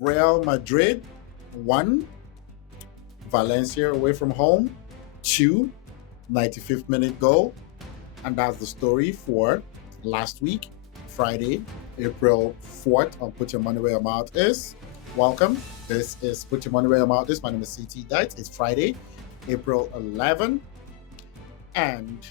Real Madrid won, Valencia away from home 2, 95th minute goal. And that's the story for last week, Friday, April 4th on Put Your Money Where Your Mouth Is. Welcome. This is Put Your Money Where Your Mouth Is. My name is CT Dites. It's Friday, April 11th. And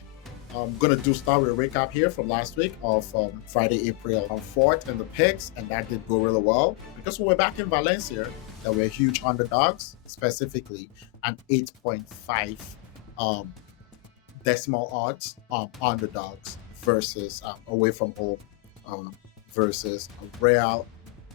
I'm going to start with a recap here from last week of Friday, April 4th and the picks. And that did go really well because we were back in Valencia. That were huge underdogs, specifically an 8.5 decimal odds underdogs versus away from home versus Real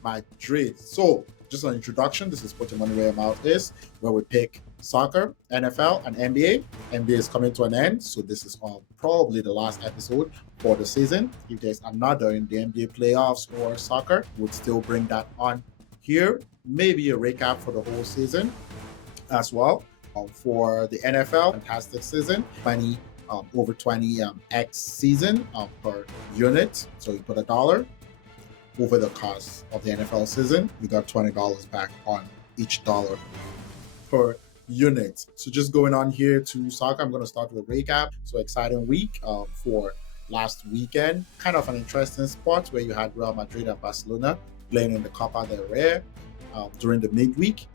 Madrid. So, just an introduction. This is Put Your Money Where Your Mouth Is, where we pick soccer, NFL, and NBA. NBA is coming to an end, so this is probably the last episode for the season. If there's another in the NBA playoffs or soccer, we'll still bring that on here. Maybe a recap for the whole season as well. For the NFL, fantastic season, over 20 X season per unit. So you put $1 over the cost of the NFL season, you got $20 back on each dollar per unit. So just going on here to soccer, I'm going to start with a recap. So exciting week for last weekend. Kind of an interesting spot where you had Real Madrid and Barcelona playing in the Copa del Rey during the midweek,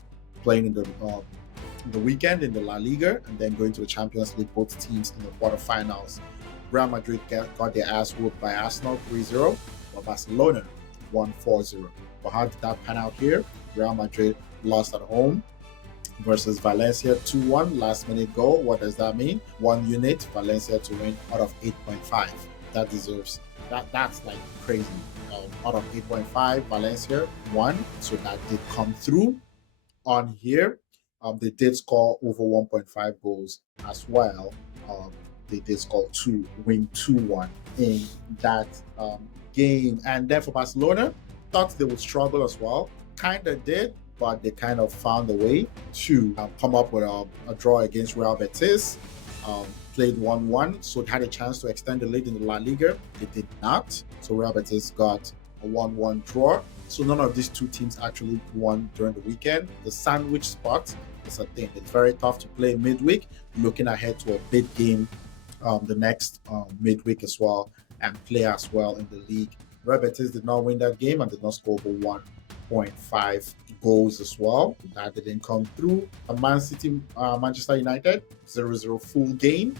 playing in the weekend in the La Liga, and then going to the Champions League, both teams in the quarterfinals. Real Madrid got their ass whooped by Arsenal 3-0, while Barcelona won 4-0. But how did that pan out here? Real Madrid lost at home versus Valencia 2-1, last minute goal. What does that mean? 1 unit, Valencia to win out of 8.5. That deserves, that's like crazy. Out of 8.5, Valencia won, so that did come through on here. They did score over 1.5 goals as well. They did score 2-1 in that game. And then for Barcelona, thought they would struggle as well. Kind of did, but they kind of found a way to come up with a draw against Real Betis. Played 1-1, so they had a chance to extend the lead in the La Liga. They did not. So Real Betis got a 1-1 draw. So none of these two teams actually won during the weekend. The sandwich spot is a thing. It's very tough to play midweek. Looking ahead to a big game the next midweek as well, and play as well in the league. Real Betis did not win that game and did not score over 1.5 goals as well. That didn't come through. Man City, Manchester United, 0-0 full game.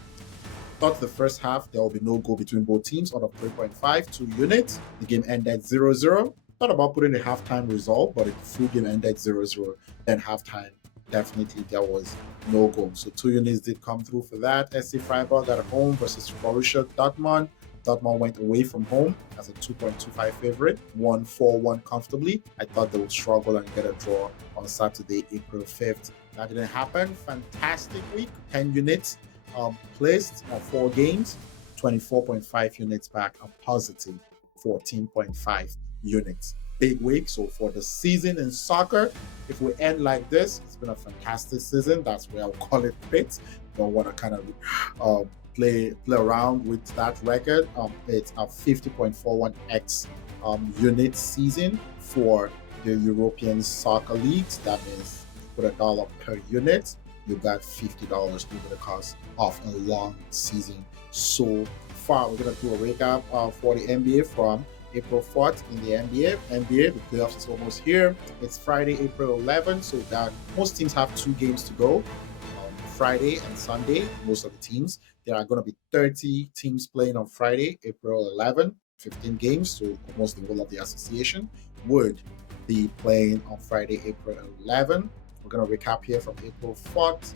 Thought the first half there will be no goal between both teams out of 3.5, 2 units. The game ended 0-0. Thought about putting a halftime result, but the full game ended 0-0. Then halftime, definitely there was no goal. So 2 units did come through for that. SC Freiburg at home versus Borussia Dortmund. Dortmund went away from home as a 2.25 favorite, won 4-1 comfortably. I thought they would struggle and get a draw on Saturday, April 5th. That didn't happen. Fantastic week. 10 units placed on 4 games, 24.5 units back, a positive 14.5 units. Big week. So for the season in soccer, if we end like this, it's been a fantastic season. That's where I'll call it quits. Don't want to kind of play around with that record. It's a 50.41x unit season for the European soccer leagues. That means put $1 per unit, you got $50 over the cost of a long season so far. We're going to do a recap for the NBA from April 4th in the NBA. The playoffs is almost here. It's Friday, April 11th, so that most teams have 2 games to go. Friday and Sunday, most of the teams. There are going to be 30 teams playing on Friday, April 11th, 15 games, so almost the whole of the association would be playing on Friday, April 11th. We're going to recap here from April 4th.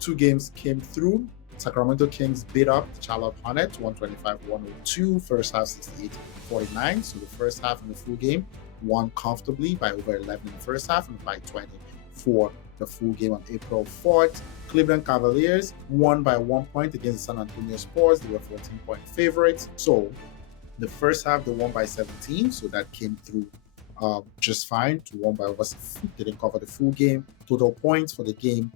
2 games came through. Sacramento Kings beat up the Charlotte Hornets 125-102, first half 68-49. So the first half in the full game won comfortably by over 11 in the first half and by 20 for the full game on April 4th. Cleveland Cavaliers won by 1 point against the San Antonio Spurs. They were 14-point favorites. So the first half they won by 17, so that came through just fine. To won by over, didn't cover the full game. Total points for the game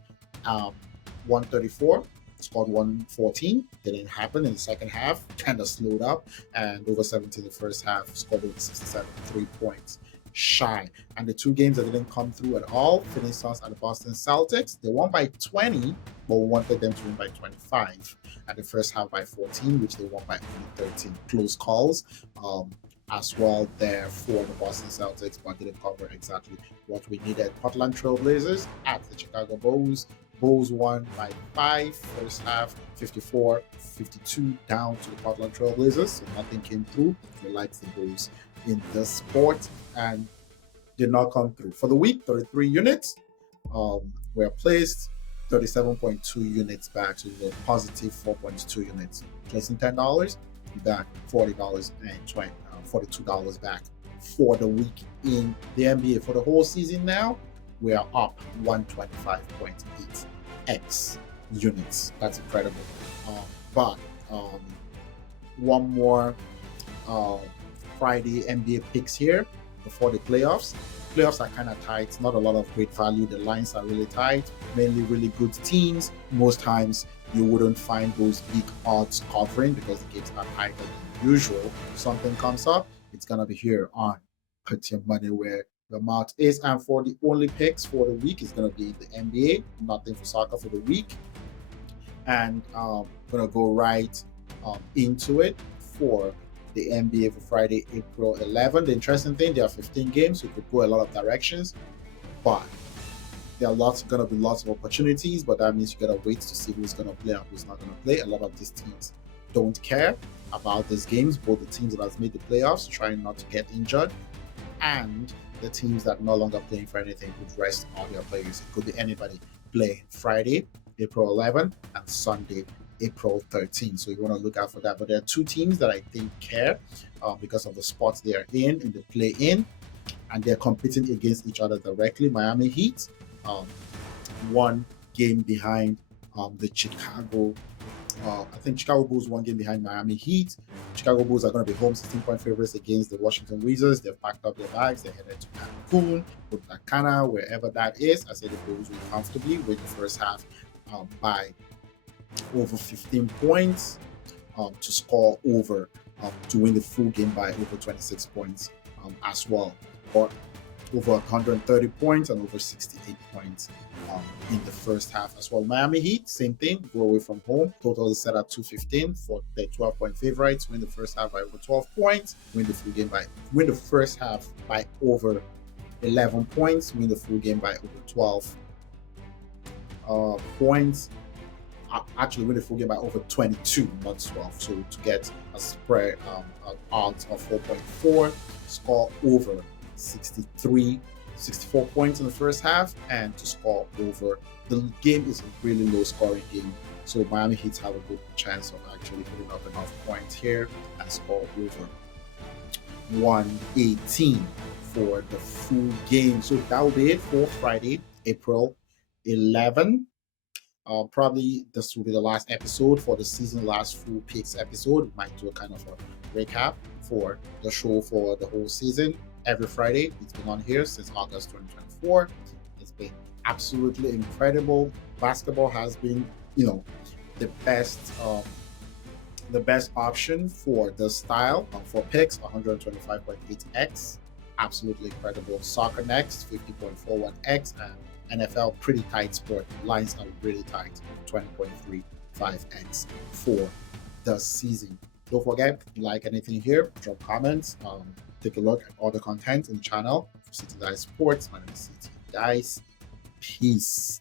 134. Scored 114. Didn't happen in the second half. Kind of slowed up, and over 17 in the first half. Scored over 67, 3 points shy. And the two games that didn't come through at all, Phoenix Suns and the Boston Celtics, they won by 20, but we wanted them to win by 25. And the first half by 14, which they won by only 13. Close calls. As well there for the Boston Celtics, but didn't cover exactly what we needed. Portland Trailblazers at the Chicago Bulls. Bulls won by 5 first half, 54-52 down to the Portland Trailblazers. So nothing came through. We liked the Bulls in the sport and did not come through. For the week, 33 units were placed, 37.2 units back, so we were positive 4.2 units. Placing $10, you got $42 back for the week in the NBA. For the whole season now, we are up 125.8x units. That's incredible. But one more Friday NBA picks here before the playoffs. Playoffs are kind of tight, not a lot of great value. The lines are really tight, mainly really good teams. Most times you wouldn't find those big odds covering because the games are tighter than usual. If something comes up, it's going to be here on Put Your Money Where Your Mouth Is. And for the only picks for the week is going to be the NBA, nothing for soccer for the week. And I'm going to go right into it for the NBA for Friday, April 11. The interesting thing, there are 15 games, so it could go a lot of directions, but there are going to be lots of opportunities, but that means you got to wait to see who's going to play and who's not going to play. A lot of these teams don't care about these games, both the teams that has made the playoffs, trying not to get injured, and the teams that are no longer playing for anything would rest all their players. It could be anybody playing Friday, April 11, and Sunday, April 13. So you want to look out for that. But there are two teams that I think care because of the spots they are in the play-in, and they're competing against each other directly. Miami Heat, one game behind the Chicago. I think Chicago Bulls one game behind Miami Heat. Chicago Bulls are going to be home 16-point favorites against the Washington Wizards. They've packed up their bags. They're headed to Cancun, Punta Cana, wherever that is. I say the Bulls will comfortably win the first half by over 15 points to score over, to win the full game by over 26 points as well, or over 130 points and over 68 points in the first half as well. Miami Heat, same thing, go away from home. Total is set at 215 for the 12-point favorites. Win the first half by over 12 points. Win the first half by over 11 points. Win the full game by over 12 points. Actually win the full game by over 22, not 12. So to get a spread odds of 4.4, score over 64 points in the first half, and to score over. The game is a really low scoring game, so Miami Heat have a good chance of actually putting up enough points here and score over 118 for the full game. So that will be it for Friday, April 11. Probably this will be the last episode for the season, last full picks episode. We might do a kind of a recap for the show for the whole season. Every Friday, it's been on here since August 2024. It's been absolutely incredible. Basketball has been, the best option for the style for picks. 125.8x, absolutely incredible. Soccer next, 50.41x, and NFL, pretty tight sport. Lines are really tight, 20.35x for the season. Don't forget, if you like anything here, drop comments. Take a look at all the content in the channel for City Dice Sports. My name is City Dice. Peace.